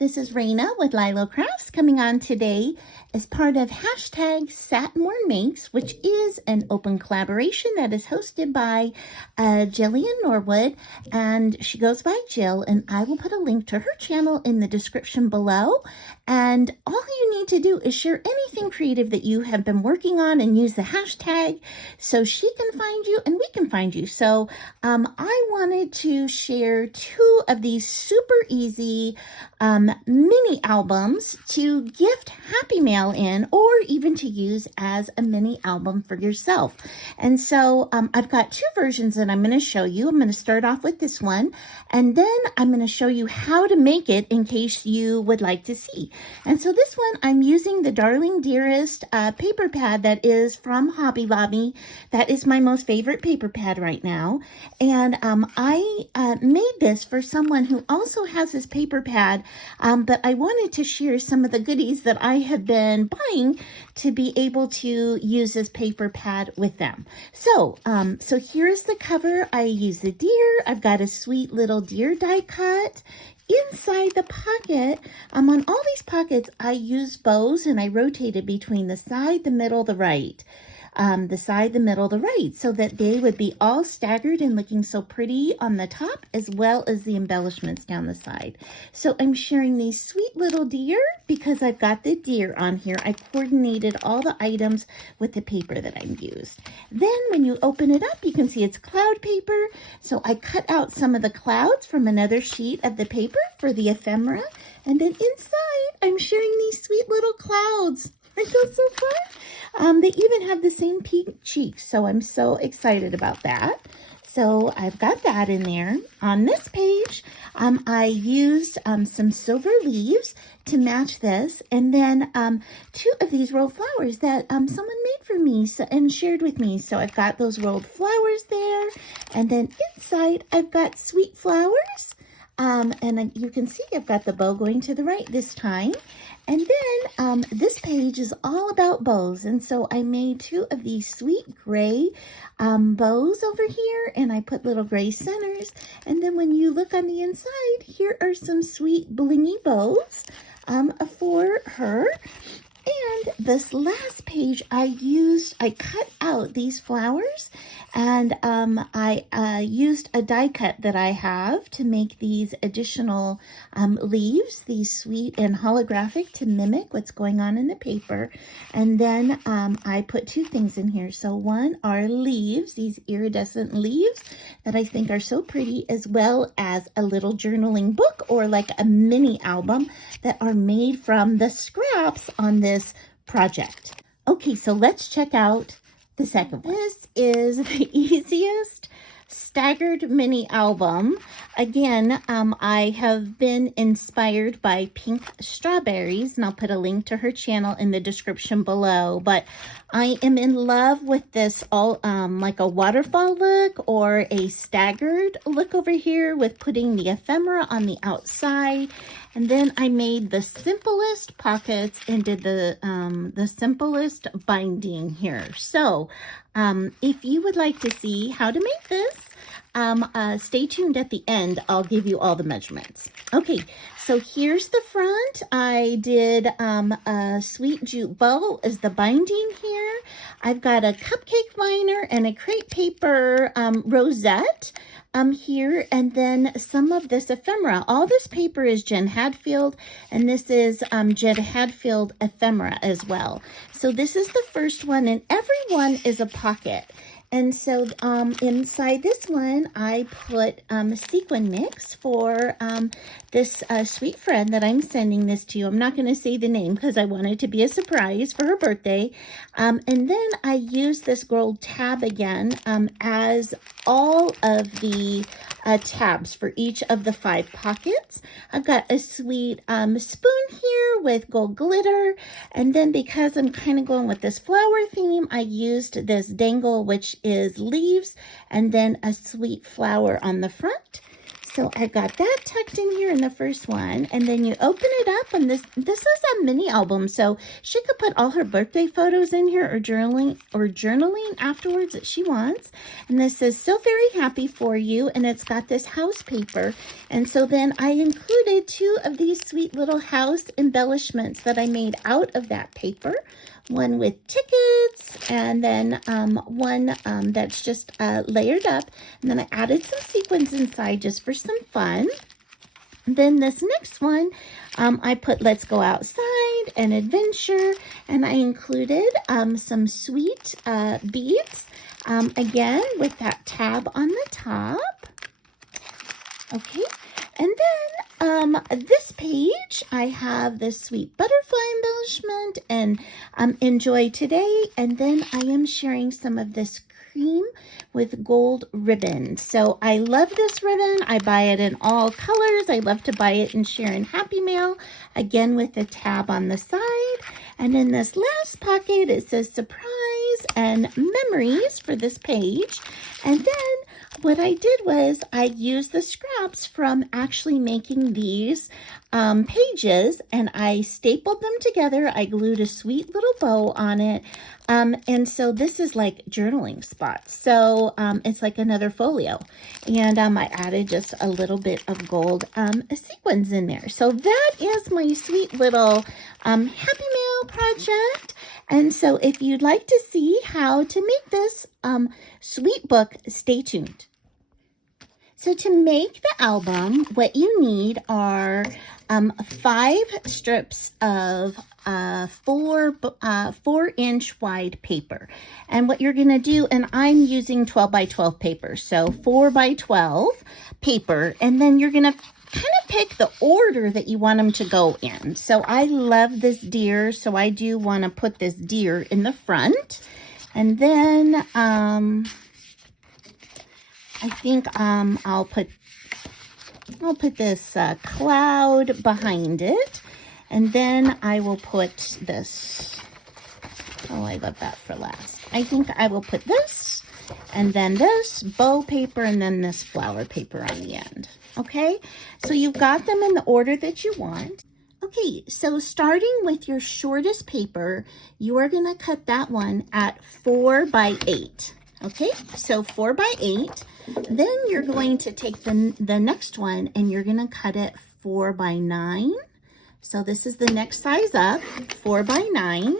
This is Raina with LYLO Crafts coming on today as part of hashtag Satin Makes, which is an open collaboration that is hosted by Jillian Norwood, and she goes by Jill, and I will put a link to her channel in the description below. And all you need to do is share anything creative that you have been working on and use the hashtag so she can find you and we can find you. So I wanted to share 2 of these super easy mini albums to gift Happy Mail in, or even to use as a mini album for yourself. And so I've got 2 versions that I'm going to show you. I'm going to start off with this one, and then I'm going to show you how to make it in case you would like to see. And so this one, I'm using the Darling Dearest paper pad that is from Hobby Lobby. That is my most favorite paper pad right now. And I made this for someone who also has this paper pad, but I wanted to share some of the goodies that I have been buying to be able to use this paper pad with them. So here's the cover. I use the deer. I've got a sweet little deer die cut. Inside the pocket, on all these pockets, I use bows and I rotated between the side, the middle, the right. The side, the middle, the right, so that they would be all staggered and looking so pretty on the top, as well as the embellishments down the side. So I'm sharing these sweet little deer because I've got the deer on here. I coordinated all the items with the paper that I used. Then when you open it up, you can see it's cloud paper. So I cut out some of the clouds from another sheet of the paper for the ephemera. And then inside, I'm sharing these sweet little clouds. Aren't those so fun? They even have the same pink cheeks, so I'm so excited about that. So I've got that in there. On this page, I used some silver leaves to match this, and then 2 of these rolled flowers that someone made for me and shared with me. So I've got those rolled flowers there, and then inside I've got sweet flowers. And you can see I've got the bow going to the right this time. And then this page is all about bows. And so I made 2 of these sweet gray bows over here. And I put little gray centers. And then when you look on the inside, here are some sweet blingy bows for her. And this last page, I cut out these flowers, and I used a die cut that I have to make these additional leaves, these sweet and holographic to mimic what's going on in the paper. And then I put 2 things in here. So one are leaves, these iridescent leaves that I think are so pretty, as well as a little journaling book or like a mini album that are made from the scraps on this project. Okay, so let's check out the second one. This is the easiest staggered mini album. Again, I have been inspired by Pink Strawberries, and I'll put a link to her channel in the description below. But I am in love with this all like a waterfall look or a staggered look over here with putting the ephemera on the outside. And then I made the simplest pockets and did the simplest binding here. So if you would like to see how to make this, stay tuned at the end. I'll give you all the measurements. Okay, so here's the front. I did a sweet jute bow as the binding here. I've got a cupcake liner and a crepe paper rosette here, and then some of this ephemera. All this paper is Jen Hadfield, and this is Jen Hadfield ephemera as well. So this is the first one, and every one is a pocket. And so inside this one, I put a sequin mix for this sweet friend that I'm sending this to. I'm not going to say the name because I want it to be a surprise for her birthday. And then I used this gold tab again as all of the tabs for each of the 5 pockets. I've got a sweet spoon here with gold glitter. And then because I'm kind of going with this flower theme, I used this dangle, which is leaves, and then a sweet flower on the front. So I got that tucked in here in the first one, and then you open it up, and this is a mini album, so she could put all her birthday photos in here, or journaling afterwards that she wants. And this says, "So very happy for you," and it's got this house paper. And so then I included 2 of these sweet little house embellishments that I made out of that paper. One with tickets, and then one that's just layered up. And then I added some sequins inside just for some fun. Then this next one, I put "Let's Go Outside" and "Adventure," and I included some sweet beads, again with that tab on the top. Okay, and then this page, I have this sweet butterfly embellishment and "Enjoy Today," and then I am sharing some of this cream with gold ribbon. So I love this ribbon. I buy it in all colors. I love to buy it and share in Happy Mail, again with the tab on the side. And in this last pocket, it says "Surprise" and "Memories" for this page. And then what I did was I used the scraps from actually making these pages, and I stapled them together. I glued a sweet little bow on it. And so this is like journaling spots. So it's like another folio. And I added just a little bit of gold sequins in there. So that is my sweet little Happy Mail project. And so if you'd like to see how to make this sweet book, stay tuned. So to make the album, what you need are 5 strips of 4-inch wide paper. And what you're going to do, and I'm using 12 by 12 paper, so 4 by 12 paper, and then you're going to kind of pick the order that you want them to go in. So I love this deer, so I do want to put this deer in the front. And then I think I'll put this cloud behind it, and then I will put this. Oh, I love that for last. I think I will put this, and then this bow paper, and then this flower paper on the end. Okay, so you've got them in the order that you want. Okay, so starting with your shortest paper, you are going to cut that one at 4 by 8. Okay, so 4 by 8. Then you're going to take the next one, and you're going to cut it 4 by 9. So this is the next size up, 4 by 9.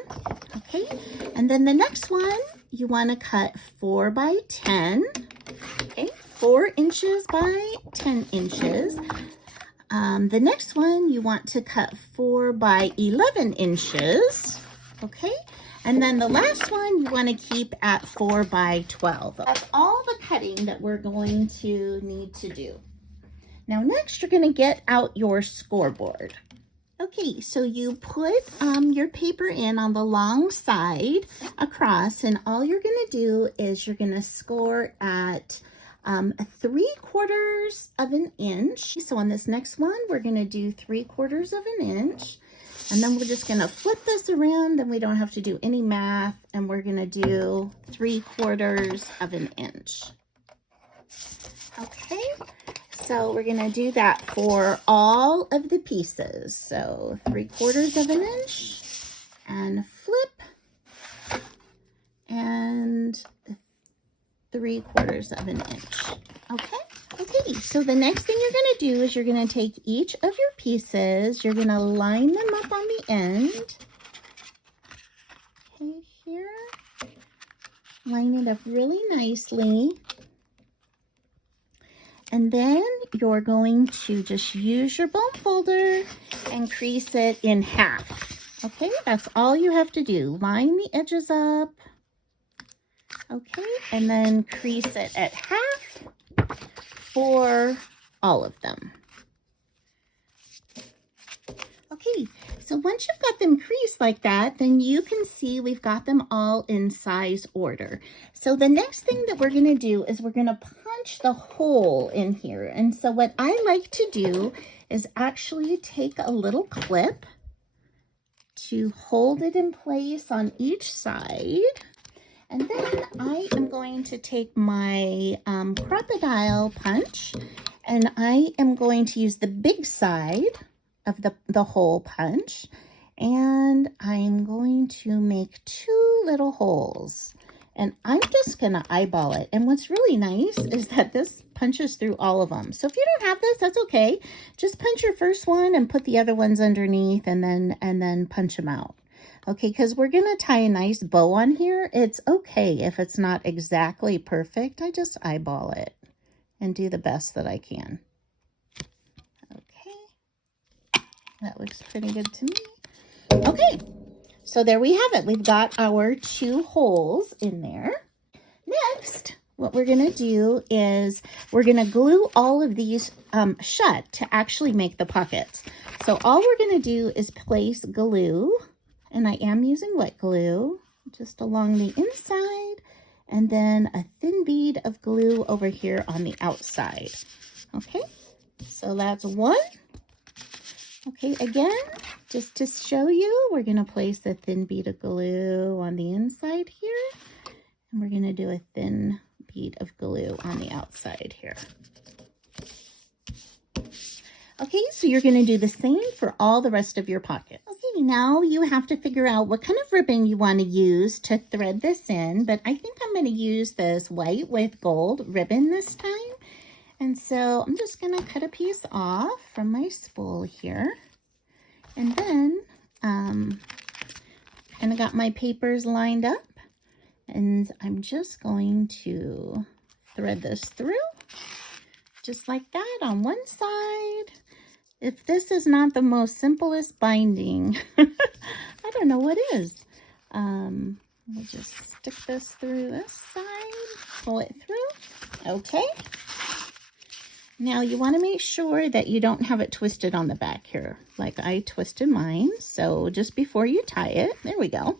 Okay, and then the next one, you want to cut 4 by 10. Okay, 4 inches by 10 inches. The next one, you want to cut 4 by 11 inches. Okay, and then the last one, you want to keep at 4 by 12. That's all the cutting that we're going to need to do. Now next, you're going to get out your scoreboard. Okay, so you put your paper in on the long side across, and all you're going to do is you're going to score at 3/4 of an inch. So on this next one, we're going to do 3/4 of an inch. And then we're just going to flip this around, and we don't have to do any math, and we're going to do 3/4 of an inch. Okay, so we're going to do that for all of the pieces. So 3/4 of an inch, and flip, and 3/4 of an inch. Okay. Okay, so the next thing you're going to do is you're going to take each of your pieces, you're going to line them up on the end. Okay, here. Line it up really nicely. And then you're going to just use your bone folder and crease it in half. Okay, that's all you have to do. Line the edges up. Okay, and then crease it at half for all of them. Okay, so once you've got them creased like that, then you can see we've got them all in size order. So the next thing that we're going to do is we're going to punch the hole in here. And so what I like to do is actually take a little clip to hold it in place on each side. And then I am going to take my crocodile punch, And I am going to use the big side of the hole punch, and I'm going to make 2 little holes. And I'm just going to eyeball it. And what's really nice is that this punches through all of them. So if you don't have this, that's okay. Just punch your first one and put the other ones underneath, and then punch them out. Okay, because we're going to tie a nice bow on here. It's okay if it's not exactly perfect. I just eyeball it and do the best that I can. Okay, that looks pretty good to me. Okay, so there we have it. We've got our 2 holes in there. Next, what we're going to do is we're going to glue all of these shut to actually make the pockets. So all we're going to do is place glue, and I am using wet glue, just along the inside, and then a thin bead of glue over here on the outside. Okay, so that's 1. Okay, again, just to show you, we're going to place a thin bead of glue on the inside here, and we're going to do a thin bead of glue on the outside here. Okay, so you're going to do the same for all the rest of your pockets. Okay, now you have to figure out what kind of ribbon you want to use to thread this in, but I think I'm going to use this white with gold ribbon this time. And so I'm just going to cut a piece off from my spool here. And then kind of got my papers lined up. And I'm just going to thread this through just like that on one side. If this is not the most simplest binding, I don't know what is. We'll just stick this through this side, pull it through. Okay. Now you want to make sure that you don't have it twisted on the back here, like I twisted mine. So just before you tie it, there we go.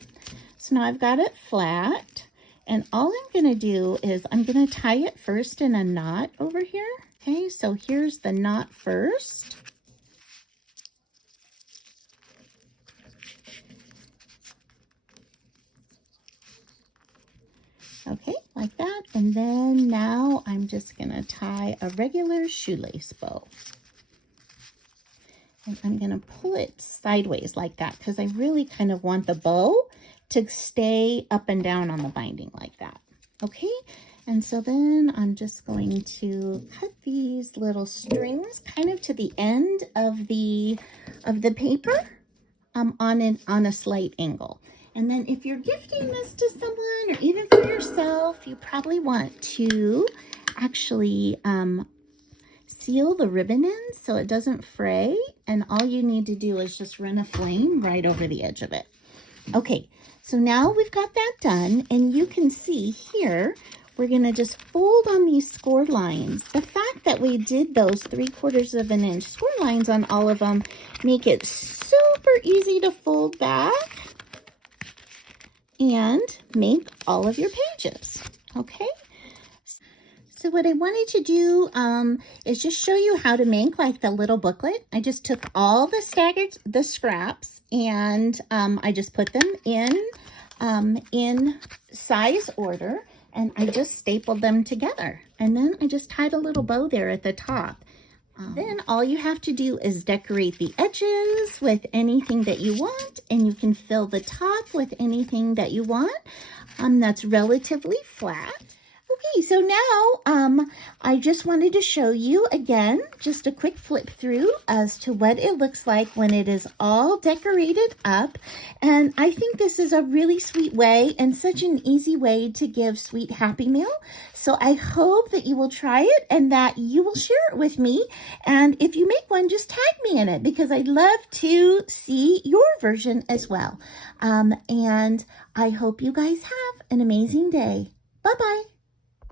So now I've got it flat, and all I'm going to do is I'm going to tie it first in a knot over here. Okay, so here's the knot first. Okay, like that. And then now I'm just going to tie a regular shoelace bow. And I'm going to pull it sideways like that because I really kind of want the bow to stay up and down on the binding like that. Okay, and so then I'm just going to cut these little strings kind of to the end of the paper on a slight angle. And then if you're gifting this to someone or even for yourself, you probably want to actually seal the ribbon in so it doesn't fray. And all you need to do is just run a flame right over the edge of it. Okay, so now we've got that done, and you can see here, we're going to just fold on these score lines. The fact that we did those 3/4 of an inch score lines on all of them make it super easy to fold back and make all of your pages. Okay, so what I wanted to do is just show you how to make like the little booklet. I just took all the scraps, and I just put them in size order, and I just stapled them together. And then I just tied a little bow there at the top. Then all you have to do is decorate the edges with anything that you want, and you can fill the top with anything that you want that's relatively flat. Okay, so now I just wanted to show you again, just a quick flip through as to what it looks like when it is all decorated up. And I think this is a really sweet way and such an easy way to give sweet Happy Meal. So I hope that you will try it and that you will share it with me. And if you make one, just tag me in it because I'd love to see your version as well. And I hope you guys have an amazing day. Bye-bye.